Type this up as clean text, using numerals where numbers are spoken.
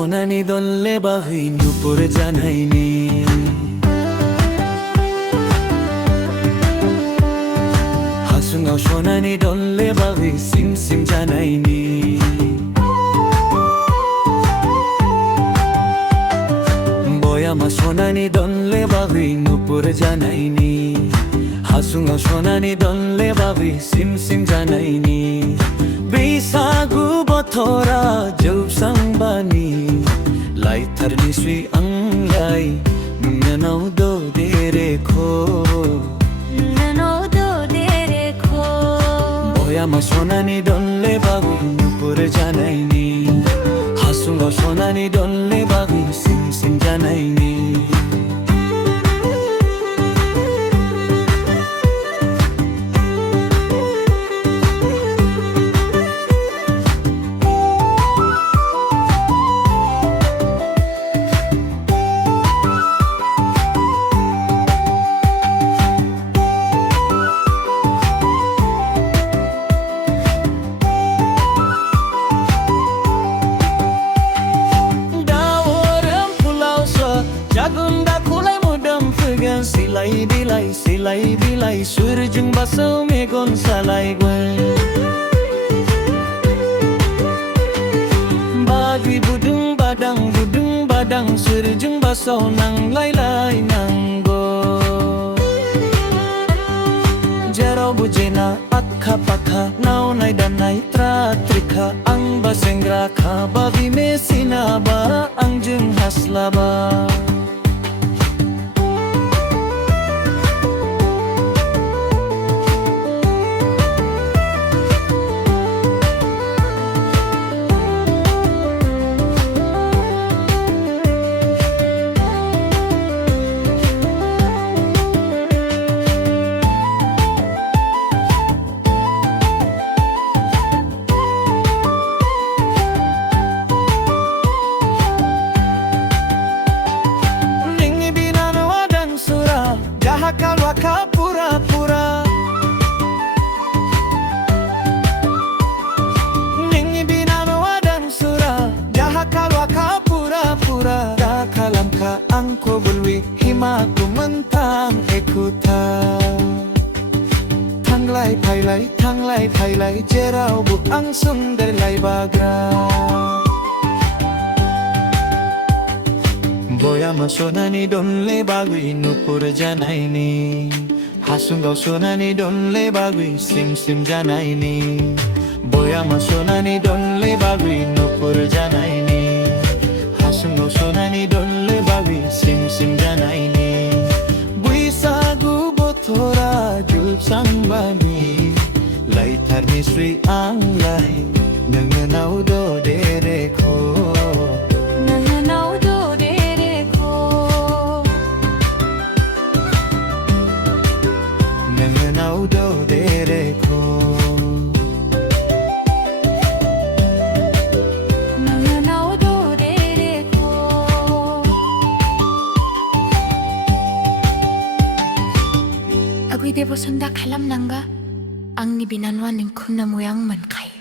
সোনানি দলে বাহি নুপুরে জানাইনি হাসুঙাव সোনানি দলে বাহি সিম সিম জানাইনি বয়ামা সোনানি দলে বাহি নুপুরে জানাইনি হাসুঙাव সোনানি দলে বাহি সিম সিম জানাইনি Bwisagu bothora jausang bani laithar niswi anglai nanau do derekho boyama sonani donle bagu nupure janaini hasungaव sonani donle bagu sim sim janaini Jagunda kulai mudam fegan silai bilai surjung basau megon salai gwen bagi budung badang surjung basau nang lai nanggo jarau bujena akha pakha nau nai danai trika ang basengra kha babi mesina ba ang jung haslaba kalwaka pura-pura ningi binano wadang sura jaha kalwaka pura-pura da kalamka angko bulwi himaku mentang ekuta tanglai thailai jerau bu angsung derlai bagra boyama sonani donle bagui nupur janaini hasungaव sonani donle bagui sim sim janaini boyama sonani donle bagui nupur janaini hasungaव sonani donle bagui sim sim janaini Bwisagu bothora julsang bani laithar niswi anglai nanganau do derekho do derekho Agui debo sanda khalam nanga angni binanwa ningkhunna moyang mankhai